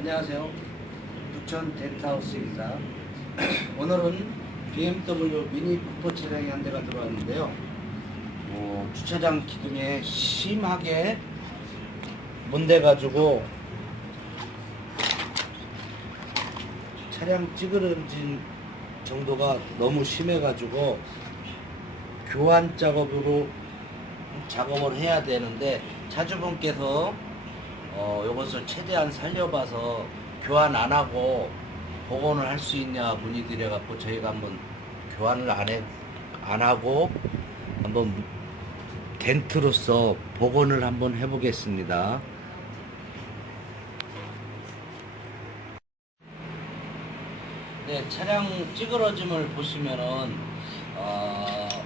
안녕하세요. 부천 덴트하우스입니다. 오늘은 BMW 미니 쿠퍼 차량이 한 대가 들어왔는데요. 주차장 기둥에 심하게 문대가지고 차량 찌그러진 정도가 너무 심해가지고 교환 작업을 해야 되는데 차주분께서 이것을 최대한 살려봐서 교환 안 하고 복원을 할 수 있냐 문의드려 갖고 저희가 한번 교환을 안 하고 한번 덴트로서 복원을 한번 해보겠습니다. 네, 차량 찌그러짐을 보시면은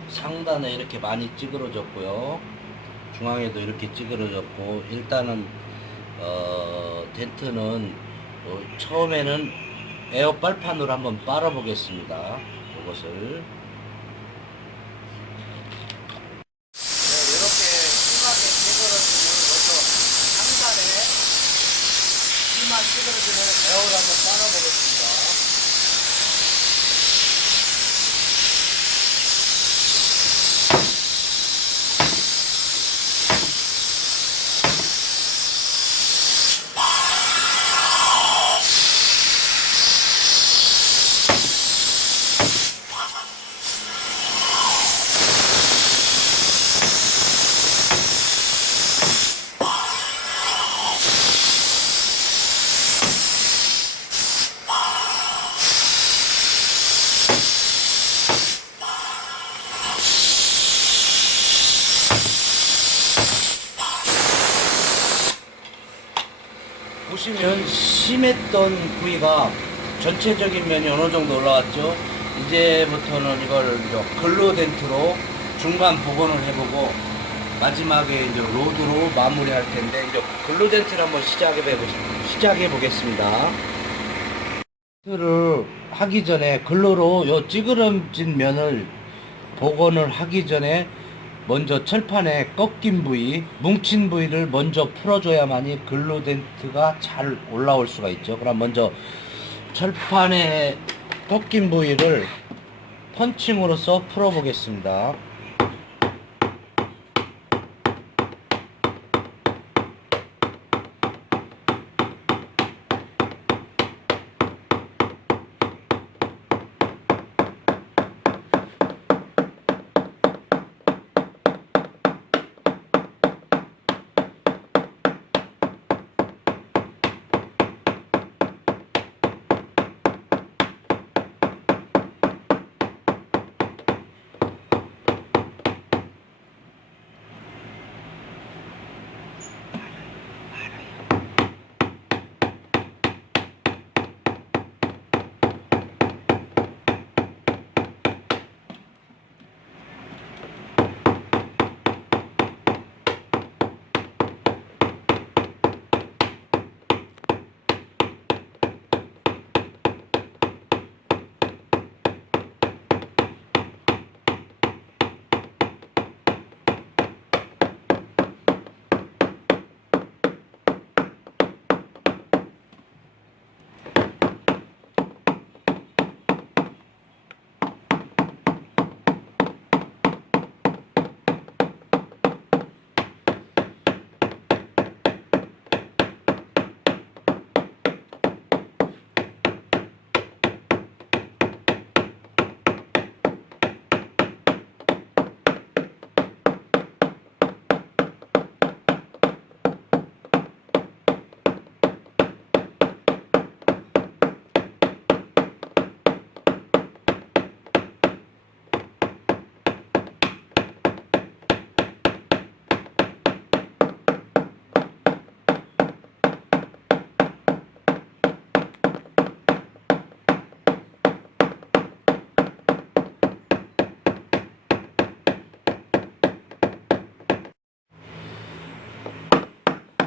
상단에 이렇게 많이 찌그러졌고요. 중앙에도 이렇게 찌그러졌고, 일단은 덴트는 처음에는 에어 빨판으로 한번 빨아 보겠습니다. 이것을 이렇게 심하게 찌그러지면 먼저 상단에 심한 찌그러지면 에어를 한번 빨아 보겠습니다. 보시면 심했던 부위가 전체적인 면이 어느 정도 올라왔죠. 이제부터는 이걸 글로 덴트로 중간 복원을 해보고 마지막에 이제 로드로 마무리할 텐데, 이제 글로 덴트를 한번 시작해 보겠습니다. 덴트를 하기 전에 글로로 요 찌그러진 면을 복원을 하기 전에 먼저 철판에 꺾인 부위, 뭉친 부위를 먼저 풀어줘야만이 글루덴트가 잘 올라올 수가 있죠. 그럼 먼저 철판에 꺾인 부위를 펀칭으로써 풀어보겠습니다.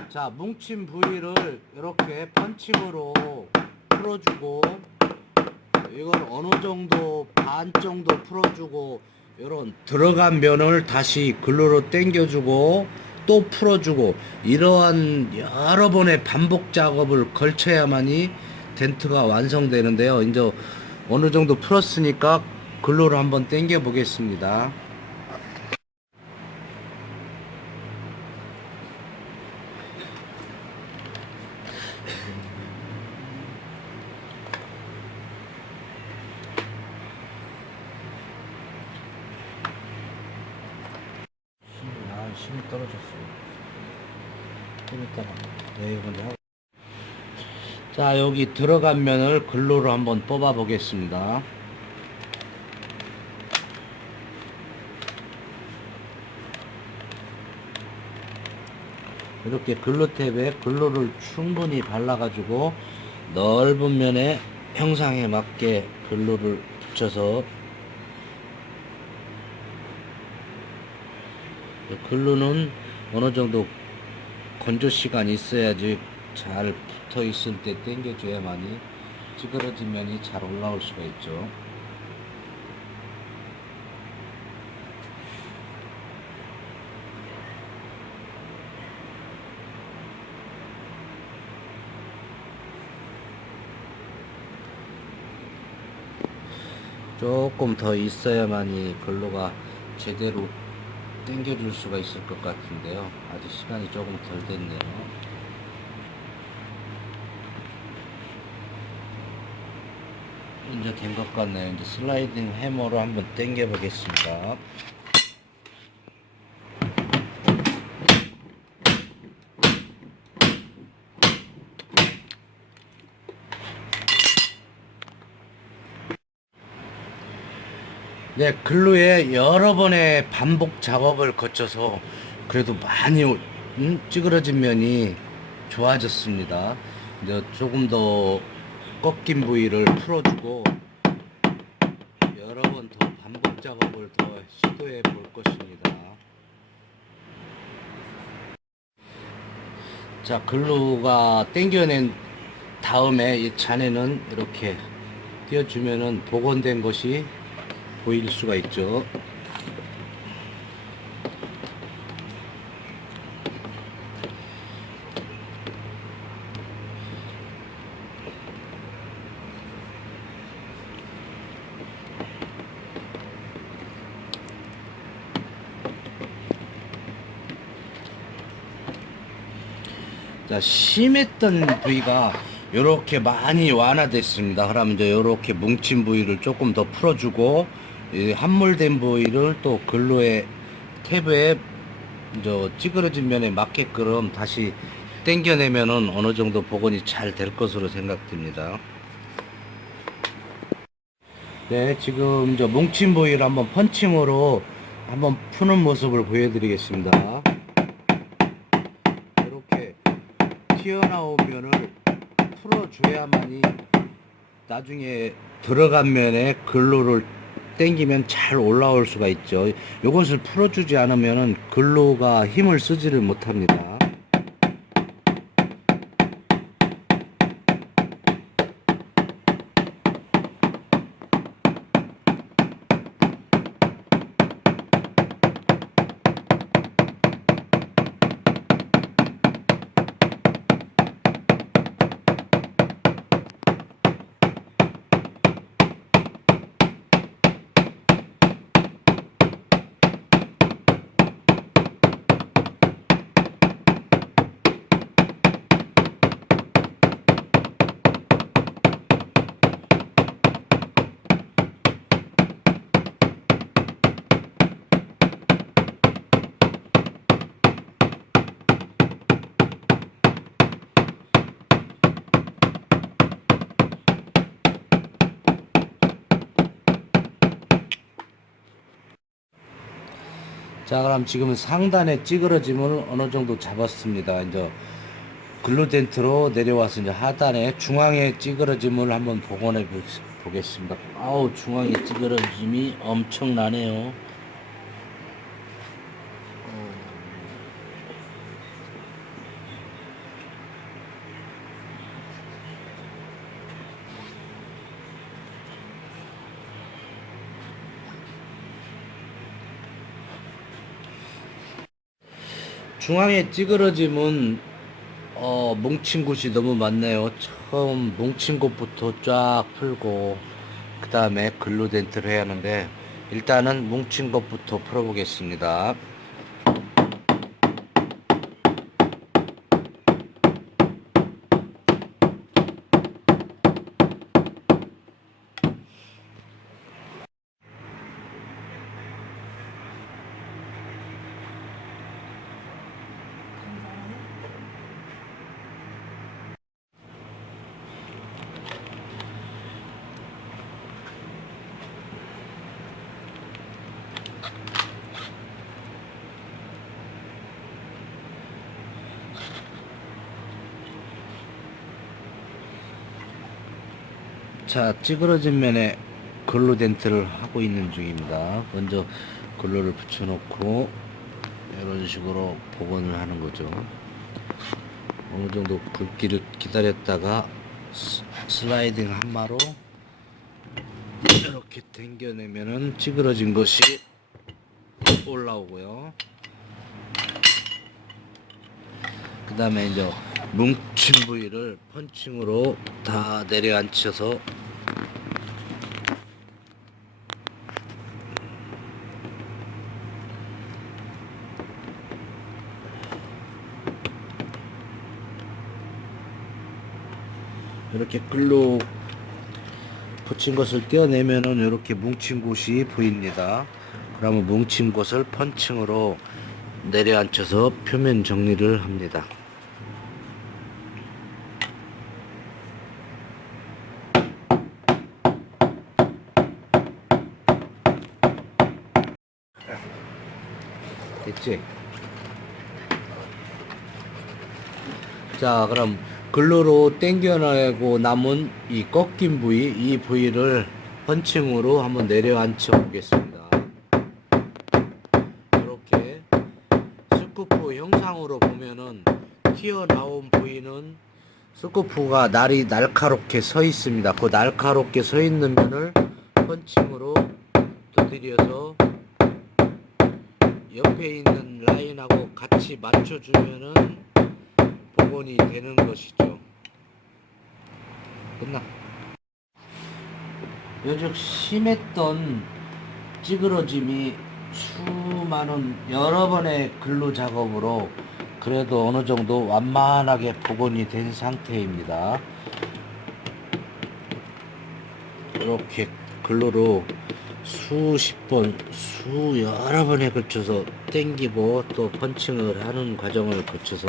자, 뭉친 부위를 이렇게 펀칭으로 풀어주고, 이걸 어느 정도 반 정도 풀어주고, 이런 들어간 면을 다시 글루로 당겨주고 또 풀어주고 이러한 여러 번의 반복 작업을 걸쳐야만이 덴트가 완성되는데요. 이제 어느 정도 풀었으니까 글로를 한번 당겨 보겠습니다. 힘이 떨어졌어요. 좀 이따가 내일 하고. 자, 여기 들어간 면을 글로로 한번 뽑아 보겠습니다. 이렇게 글루탭에 글루를 충분히 발라가지고 넓은 면에 형상에 맞게 글루를 붙여서, 글루는 어느 정도 건조 시간이 있어야지 잘 붙어 있을 때 당겨줘야만이 찌그러진 면이 잘 올라올 수가 있죠. 조금 더 있어야만이 글루가 제대로 당겨줄 수가 있을 것 같은데요. 아직 시간이 조금 덜 됐네요. 이제 된 것 같네요. 이제 슬라이딩 해머로 한번 당겨 보겠습니다. 네, 글루에 여러 번의 반복 작업을 거쳐서 그래도 많이 찌그러진 면이 좋아졌습니다. 이제 조금 더 꺾인 부위를 풀어주고 여러 번 더 반복 작업을 더 시도해 볼 것입니다. 자, 글루가 당겨낸 다음에 이 잔에는 이렇게 띄워주면은 복원된 것이 보일 수가 있죠. 자, 심했던 부위가 이렇게 많이 완화됐습니다. 그러면 이제 이렇게 뭉친 부위를 조금 더 풀어주고, 이 함몰된 부위를 또 글루에 탭에 이제 찌그러진 면에 맞게끔 다시 당겨내면은 어느 정도 복원이 잘 될 것으로 생각됩니다. 네, 지금 이제 뭉친 부위를 한번 펀칭으로 한번 푸는 모습을 보여드리겠습니다. 이렇게 튀어나온 면을 풀어줘야만이 나중에 들어간 면에 글루를 당기면 잘 올라올 수가 있죠. 이것을 풀어주지 않으면 글루가 힘을 쓰지를 못합니다. 자, 그럼 지금 상단에 찌그러짐을 어느 정도 잡았습니다. 이제 글루덴트로 내려와서 이제 하단에 중앙에 찌그러짐을 한번 복원해 보겠습니다. 아우, 중앙에 찌그러짐이 엄청나네요. 중앙에 찌그러짐은 뭉친 곳이 너무 많네요. 처음 뭉친 곳부터 쫙 풀고 그 다음에 글루 덴트를 해야 하는데, 일단은 뭉친 것부터 풀어보겠습니다. 자, 찌그러진 면에 글루 덴트를 하고 있는 중입니다. 먼저 글루를 붙여놓고 이런 식으로 복원을 하는 거죠. 어느 정도 굵기를 기다렸다가 슬라이딩 한마로 이렇게 당겨내면은 찌그러진 것이 올라오고요. 그 다음에 이제 뭉친 부위를 펀칭으로 다 내려앉혀서 이렇게 글로 붙인 것을 떼어내면은 이렇게 뭉친 곳이 보입니다. 그러면 뭉친 곳을 펀칭으로 내려앉혀서 표면 정리를 합니다. 됐지? 자, 그럼 글루로 당겨내고 남은 이 꺾인 부위, 이 부위를 펀칭으로 한번 내려앉혀 보겠습니다. 이렇게 스쿠프 형상으로 보면은 튀어나온 부위는 스쿠프가 날이 날카롭게 서 있습니다. 그 날카롭게 서 있는 면을 펀칭으로 두드려서 옆에 있는 라인하고 같이 맞춰주면은 복원이 되는 것이죠. 끝나. 요즘 심했던 찌그러짐이 수많은 여러 번의 글루 작업으로 그래도 어느 정도 완만하게 복원이 된 상태입니다. 이렇게 글루로 수십 번, 여러 번에 걸쳐서 당기고 또 펀칭을 하는 과정을 거쳐서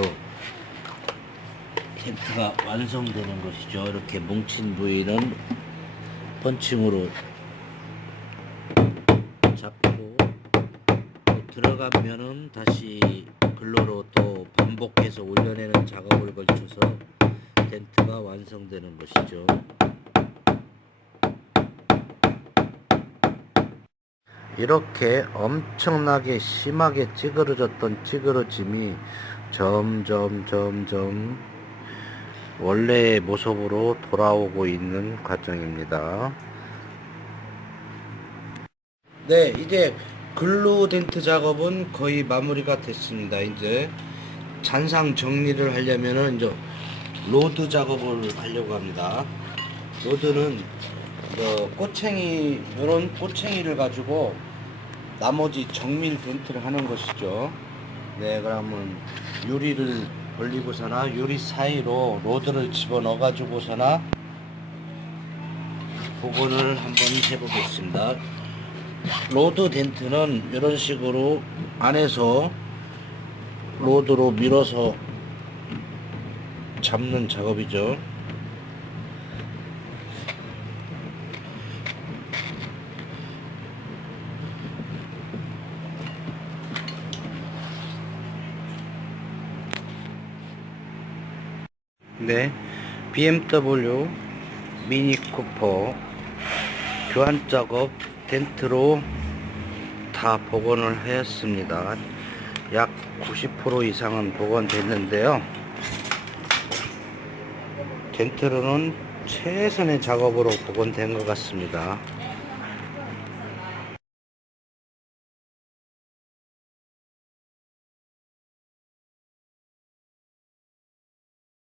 텐트가 완성되는 것이죠. 이렇게 뭉친 부위는 펀칭으로 잡고 또 들어가면은 다시 글루로 또 반복해서 올려내는 작업을 걸쳐서 텐트가 완성되는 것이죠. 이렇게 엄청나게 심하게 찌그러졌던 찌그러짐이 점점 원래의 모습으로 돌아오고 있는 과정입니다. 네, 이제 글루 덴트 작업은 거의 마무리가 됐습니다. 이제 잔상 정리를 하려면은 이제 로드 작업을 하려고 합니다. 로드는 꼬챙이, 이런 꼬챙이를 가지고 나머지 정밀 덴트를 하는 것이죠. 네, 그러면 유리를 올리고서나 유리 사이로 로드를 집어넣어 가지고서나 복원을 한번 해보겠습니다. 로드 덴트는 이런 식으로 안에서 로드로 밀어서 잡는 작업이죠. 네, BMW 미니 쿠퍼 교환 작업 덴트로 다 복원을 하였습니다. 약 90% 이상은 복원됐는데요. 덴트로는 최선의 작업으로 복원된 것 같습니다.